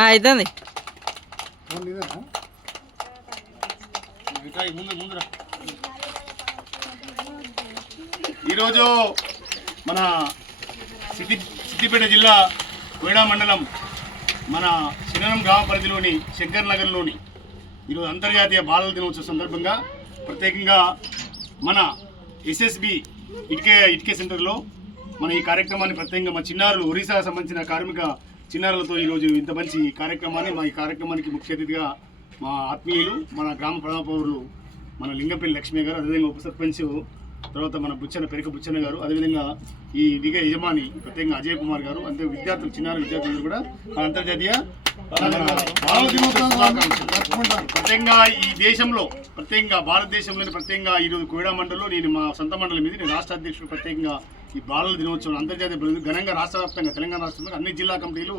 అవుతుంది. ఈరోజు మన సిద్దిపేట జిల్లా కోయడా మండలం మన శిననం గ్రామ పరిధిలోని శంకర్ నగర్లోని ఈరోజు అంతర్జాతీయ బాలల దినోత్సవ సందర్భంగా ప్రత్యేకంగా మన ఎస్ఎస్బి ఇటుకే సెంటర్లో మన ఈ కార్యక్రమాన్ని ప్రత్యేకంగా మా చిన్నారులు ఒరిస్సాకు సంబంధించిన కార్మిక చిన్నారులతో ఈరోజు ఇంత మంచి కార్యక్రమాన్ని ఈ కార్యక్రమానికి ముఖ్య అతిథిగా మా ఆత్మీయులు మన గ్రామ ప్రధాన పౌరులు మన లింగంపల్లి లక్ష్మీ గారు, అదేవిధంగా ఉప సర్పంచ్ తర్వాత మన పెరక బుచ్చన్న గారు, అదేవిధంగా ఈ దిగ యజమాని ప్రత్యేకంగా అజయ్ కుమార్ గారు, అంతే విద్యార్థులు చిన్నారి విద్యార్థులు కూడా అంతర్జాతీయ ప్రత్యేకంగా ఈ దేశంలో ప్రత్యేకంగా భారతదేశంలోని ప్రత్యేకంగా ఈరోజు కోయడా మండలంలో నేను మా సొంత మండలం మీద నేను రాష్ట్ర అధ్యక్షుడు ప్రత్యేకంగా ఈ బాలల దినోత్సవం అంతర్జాతీయ ఘనంగా రాష్ట్ర వ్యాప్తంగా తెలంగాణ రాష్ట్రంలో అన్ని జిల్లా కమిటీలు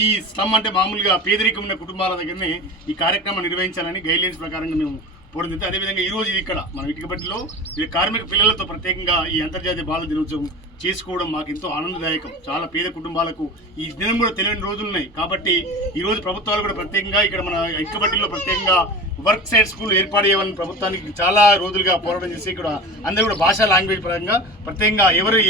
ఈ స్లమ్ అంటే మామూలుగా పేదరికం ఉన్న కుటుంబాల దగ్గరనే ఈ కార్యక్రమం నిర్వహించాలని గైడ్లైన్స్ ప్రకారంగా మేము పోవడం. అదేవిధంగా ఈ రోజు ఇది ఇక్కడ మన ఇటుకబట్టిలో ఇది కార్మిక పిల్లలతో ప్రత్యేకంగా ఈ అంతర్జాతీయ బాలల దినోత్సవం చేసుకోవడం మాకు ఎంతో ఆనందదాయకం. చాలా పేద కుటుంబాలకు ఈ దినం కూడా తెలియని రోజులు ఉన్నాయి కాబట్టి ఈ రోజు ప్రభుత్వాలు కూడా ప్రత్యేకంగా ఇక్కడ మన ఇటుకబట్టిలో ప్రత్యేకంగా వర్క్ సైడ్ స్కూల్ ఏర్పాటు చేయాలని ప్రభుత్వానికి చాలా రోజులుగా పోరాటం చేసి ఇక్కడ అందరూ కూడా భాషా లాంగ్వేజ్ పరంగా ప్రత్యేకంగా ఎవరు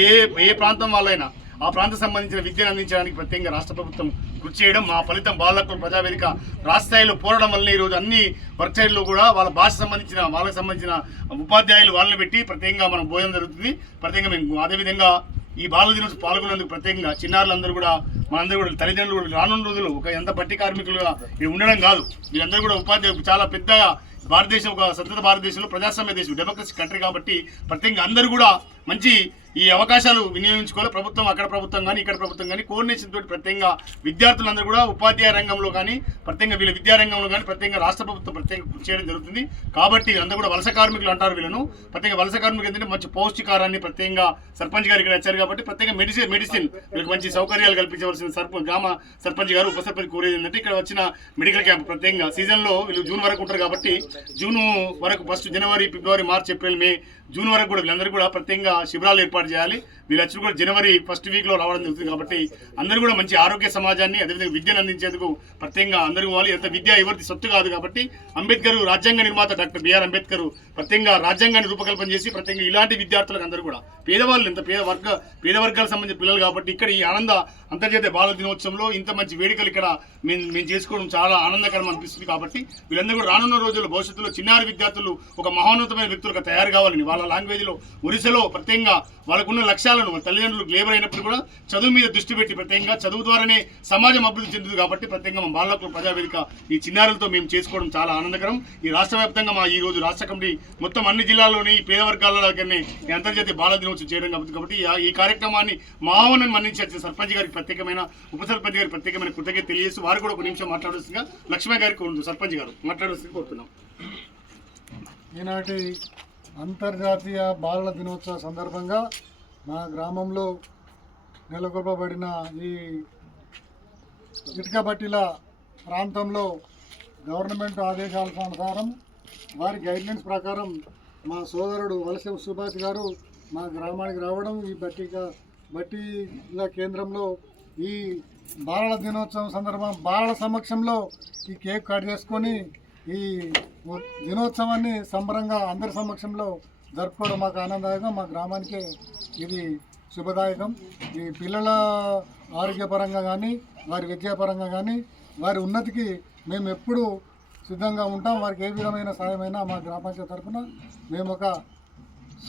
ఏ ప్రాంతం వాళ్ళైనా ఆ ప్రాంతం సంబంధించిన విద్యను అందించడానికి ప్రత్యేకంగా రాష్ట్ర ప్రభుత్వం కృషి చేయడం మా ఫలితం బాలల హక్కుల ప్రజావేదిక రాష్ట్ర స్థాయిలో పోరాటం వల్ల ఈరోజు అన్ని వర్క్ సైడ్లో కూడా వాళ్ళ భాష సంబంధించిన వాళ్ళకి సంబంధించిన ఉపాధ్యాయులు వాళ్ళని పెట్టి ప్రత్యేకంగా మనం భోజనం జరుగుతుంది. ప్రత్యేకంగా మేము అదేవిధంగా ఈ బాలల దినోత్సవం పాల్గొనేందుకు ప్రత్యేకంగా చిన్నారులందరూ కూడా మనందరూ కూడా తల్లిదండ్రులు కూడా రానున్న రోజులు ఒక ఎంత బట్టి కార్మికులుగా ఇది ఉండడం కాదు, వీళ్ళందరూ కూడా ఉపాధ్యాయులు చాలా పెద్దగా భారతదేశం ఒక స్వతంత్ర భారతదేశంలో ప్రజాస్వామ్య దేశం డెమోక్రసీ కంట్రీ కాబట్టి ప్రత్యేకంగా అందరూ కూడా మంచి ఈ అవకాశాలు వినియోగించుకోవాలి. ప్రభుత్వం అక్కడ ప్రభుత్వం కానీ ఇక్కడ ప్రభుత్వం కానీ కోఆర్డినేషన్ తోటి ప్రత్యేకంగా విద్యార్థులందరూ కూడా ఉపాధ్యాయ రంగంలో కానీ ప్రత్యేకంగా వీళ్ళ విద్యారంగంలో కానీ ప్రత్యేకంగా రాష్ట్ర ప్రభుత్వం ప్రత్యేకంగా కృషి చేయడం జరుగుతుంది. కాబట్టి అందరూ కూడా వలస కార్మికులు అంటారు వీళ్ళను. ప్రత్యేక వలస కార్మికులు ఏంటంటే మంచి పౌష్టికారాన్ని ప్రత్యేకంగా సర్పంచ్ గారు ఇక్కడ వచ్చారు కాబట్టి ప్రత్యేకంగా మెడిసిన్ వీళ్ళకి మంచి సౌకర్యాలు కల్పించవలసిన గ్రామ సర్పంచ్ గారు ఉప సర్పంచ్ కోరేది ఏంటంటే ఇక్కడ వచ్చిన మెడికల్ క్యాంప్ ప్రత్యేకంగా సీజన్లో వీళ్ళు జూన్ వరకు ఉంటారు కాబట్టి జూన్ వరకు ఫస్ట్ జనవరి ఫిబ్రవరి మార్చ్ ఏప్రిల్ మే జూన్ వరకు కూడా వీళ్ళందరూ కూడా ప్రత్యేకంగా శిబిరాలు ఏర్పాటు చేయాలి. వీళ్ళు వచ్చి కూడా జనవరి ఫస్ట్ వీక్లో రావడం జరుగుతుంది కాబట్టి అందరూ కూడా మంచి ఆరోగ్య సమాజాన్ని అదేవిధంగా విద్యను అందించేందుకు ప్రత్యేకంగా అందరూ పోవాలి. ఎంత విద్య ఎవరిది సొత్తు కాదు కాబట్టి అంబేద్కర్ రాజ్యాంగ నిర్మాత డాక్టర్ బిఆర్ అంబేద్కర్ ప్రత్యేకంగా రాజ్యాంగాన్ని రూపకల్పన చేసి ప్రత్యేకంగా ఇలాంటి విద్యార్థులకు అందరూ కూడా పేదవాళ్ళు ఎంత పేద వర్గాలకు సంబంధించిన పిల్లలు కాబట్టి ఇక్కడ ఈ ఆనంద అంతర్జాతీయ బాలల దినోత్సవంలో ఇంత మంచి వేడుకలు ఇక్కడ మేము చేసుకోవడం చాలా ఆనందకరం అనిపిస్తుంది. కాబట్టి వీళ్ళందరూ కూడా రానున్న రోజుల్లో భవిష్యత్తులో చిన్నారి విద్యార్థులు ఒక మహోన్నతమైన వ్యక్తులుగా తయారు కావాలని వాళ్ళ లాంగ్వేజ్లో ఒరిస్సాలో ప్రత్యేకంగా వాళ్ళకున్న లక్ష్యాలను వాళ్ళ తల్లిదండ్రులకు లేబర్ అయినప్పుడు కూడా చదువు మీద దృష్టి పెట్టి ప్రత్యేకంగా చదువు ద్వారానే సమాజం అభివృద్ధి చెందుతుంది కాబట్టి ప్రత్యేకంగా మా బాలల హక్కుల ప్రజావేదిక ఈ చిన్నారులతో మేము చేసుకోవడం చాలా ఆనందకరం. ఈ రాష్ట్ర వ్యాప్తంగా మా ఈ రోజు రాష్ట్ర కమిటీ మొత్తం అన్ని జిల్లాల్లోని పేద వర్గాల దగ్గరనే అంతర్జాతీయ బాలల దినోత్సవం చేయడం కాబట్టి ఈ కార్యక్రమాన్ని మా ఆహ్వానాన్ని మన్నించి వచ్చిన సర్పంచ్ గారికి ప్రత్యేకమైన ఉప సర్పంచ్ గారికి ప్రత్యేకమైన కృతజ్ఞత తెలియజేస్తూ వారు కూడా ఒక నిమిషం మాట్లాడుతుందిగా లక్ష్మీ గారికి సర్పంచ్ గారు మాట్లాడాల్సింది కోరుతున్నాం. ఈనాటి అంతర్జాతీయ బాలల దినోత్సవ సందర్భంగా మా గ్రామంలో నెలకొల్పబడిన ఈ ఇటుకబట్టిల ప్రాంతంలో గవర్నమెంట్ ఆదేశాల అనుసారం వారి గైడ్లైన్స్ ప్రకారం మా సోదరుడు వలస సుభాష్ గారు మా గ్రామానికి రావడం ఈ బట్టీల కేంద్రంలో ఈ బాలల దినోత్సవం సందర్భం బాలల సమక్షంలో ఈ కేక్ కట్ చేసుకొని ఈ దినోత్సవాన్ని సంబరంగా అందరి సమక్షంలో జరుపుకోవడం మాకు ఆనందదాయకం. మా గ్రామానికి ఇది శుభదాయకం. ఈ పిల్లల ఆరోగ్యపరంగా కానీ వారి విద్యాపరంగా కానీ వారి ఉన్నతికి మేము ఎప్పుడూ సిద్ధంగా ఉంటాం. వారికి ఏ విధమైన సాయమైనా మా గ్రామ పంచాయతీ తరఫున మేము ఒక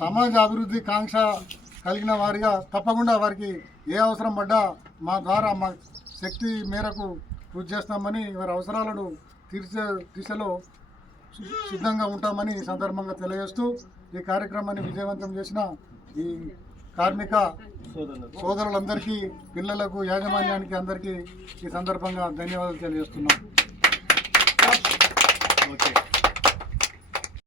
సమాజ అభివృద్ధి కాంక్ష కలిగిన వారిగా తప్పకుండా వారికి ఏ అవసరం పడ్డా మా ద్వారా మా శక్తి మేరకు కృషి చేస్తామని వారి అవసరాలను తీర్చే దిశలో సిద్ధంగా ఉంటామని ఈ సందర్భంగా తెలియజేస్తూ ఈ కార్యక్రమాన్ని విజయవంతం చేసిన ఈ కార్మిక సోదరులందరికీ పిల్లలకు యాజమాన్యానికి అందరికీ ఈ సందర్భంగా ధన్యవాదాలు తెలియజేస్తున్నాం.